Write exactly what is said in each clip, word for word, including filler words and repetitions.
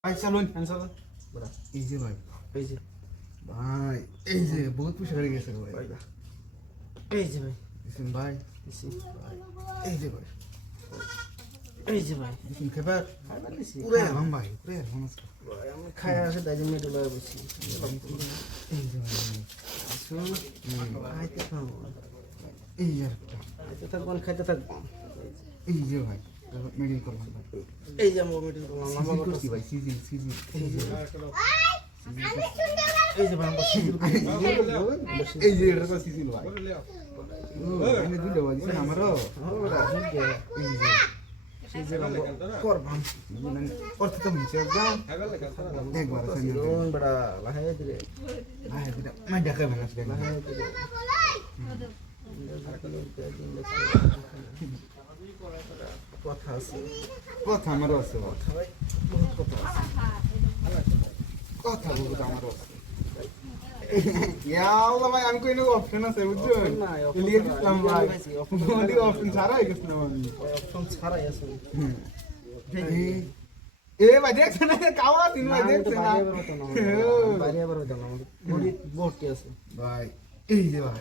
ভাই চলুন চলো বড়া এই যে ভাই এই যে ভাই এই যে বহুত পয়সা হয়ে গেছে ভাই ভাই এই যে ভাই দিছেন ভাই দিছি এই যে ভাই এই যে ভাই দিছেন খাবার খাবার দিছি পুরো আরাম ভাই পুরো আরাম আছে ভাই আমি খাই আসে তাই জন্য একটু লয়ে বসি এই যে ভাই শুন খাইতে খাবো এই যে একটা খাইতে থাকবো খাইতে থাকবো এই যে ভাই মেডিকেল করলাম ভাই এই যে আমার মেডিকেল করলাম সিজি করছি ভাই সিজি সিজি এই যে এই যে ভাই আমরা সিঁদুর করি। এই যে এটা তো সিজি ভাই ও এনে দুটো ভাই দিছেন আমারও ওরা ঝুঁকে এই যে সিঁদুর আমরা করবাম মানে করতে তো মিছে যাও একবার আছে রোন বড়া লাহে দিলে ভাই এটা মাই দেখা বেনা আছে লাহে দিলে কথা আছে কথা আমারও আছে ভাই কথা ভাই বহুত কথা আছে কথা বলতে আমারও আছে ইয়া আল্লাহ ভাই আমি কইনো অপশন আছে বুঝছেন না, option লিয়ে ছাড়া, দিলাম লিয়ে ভাই দিয়েছি, option তোমাদের অপশন ছাড়া হয়ে গেছে না আমি অপশন ছাড়াই আছে এ ভাই দেখছ না কাওয়া তিন ভাই দেখছ না বাইরে আবার হইতো না আমাদের বডি ভর্তি আছে ভাই এই যে ভাই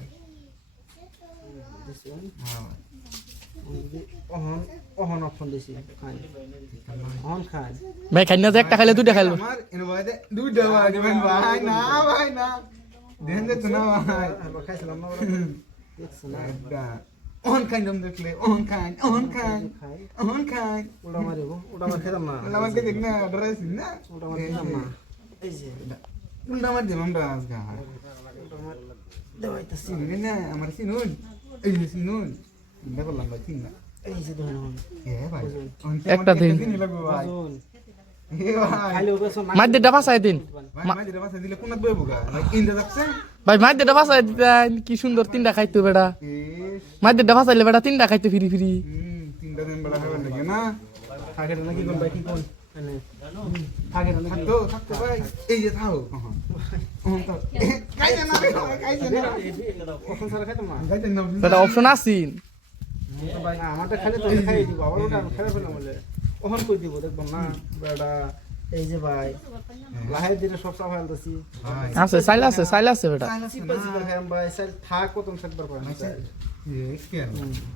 হ্যাঁ ভাই অহন অহন অপশন দিছি খাই অহন খাই ভাই খাই না যে একটা খাইলে দুইটা খাইলো আমার এনে ভাই দে দুইটা ভাই দিবেন ভাই না ভাই না দেন দে তো না ভাই আবার খাইছিলাম না দেখছ না একটা অন খাই দম দেখলে অন খাই অন খাই খাই অন খাই ওটা মারিব ওটা মার খেতাম না আমাকে দেখ না ডরাইছ না ওটা মার খেতাম না এই যে উল্টা মার দিলাম আমরা আজকে ওটা মার দেওয়াইতাছি সিনুন না আমার সিনুন এই যে সিনুন ইন্দা বললাম ভাই ঠিক না এই যে ধরুন এ ভাই একটা দিন। লাগবে ভাই ওজন এ ভাই খাইলে ওবেছ না মাছ দিটা ফাঁসাই দিন ভাই মাই দিলে বাসা দিলে কোন বইবো গা ভাই ইন্দা যাচ্ছে ভাই মাছ দিটা ফাঁসাই দিতেন কি সুন্দর তিনটা খাইতো বেটা এ মাছ দিটা ফাঁসাইলে বেটা তিনটা খাইতো ফিরি ফিরি হুম তিনটা দিন বেলা হবে নাকি না থাকে না কি কোন ভাই কি কোন এনে থাকে না নাকি থাকতো থাকতো ভাই এই যে থাও হ্যাঁ তো কাইতে না কাইতে না অপশন ছাড়া খাইতাম না কাইতে না বেটা অপশন আসিন তো ভাই আমারটা খাইলে তো খাই দিব আবার ওটা আমি খাইবে না বলে ওহন কই দিব দেখব না বেটা এই যে ভাই লাহে দিলে সব সব ফেলতেছি ভাই আছে সাইল আছে সাইল আছে বেটা সিম্পল সিম্পল খাইম ভাই স্যার থাক কত থাকবার পারে এ কেন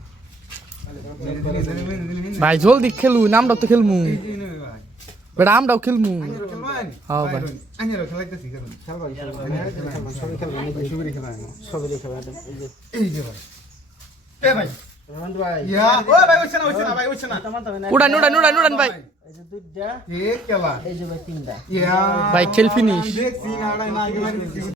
ভাই জলদি খেলু আমরাও তো খেলমু এই যে নে ভাই বেটা আমরাও খেলমু আইনের খেলবেন হ্যাঁ ভাই। আইনের খেলাইতেছি কেন খেলবা খেলবা সবাই খেলবা নাকি সুবিধা খেলা সবাই খেলবা এই যে এই যে ভাই এ ভাই রহমান ভাই ইয়া ও ভাই ওইছ না ওইছ না ভাই ওইছ না তোমার তো না উড়ান উড়ান উড়ান উড়ান ভাই এই যে দুইটা এ খেলা এই যে ভাই তিনটা ইয়া ভাই খেল ফিনিশ দেখছি না না না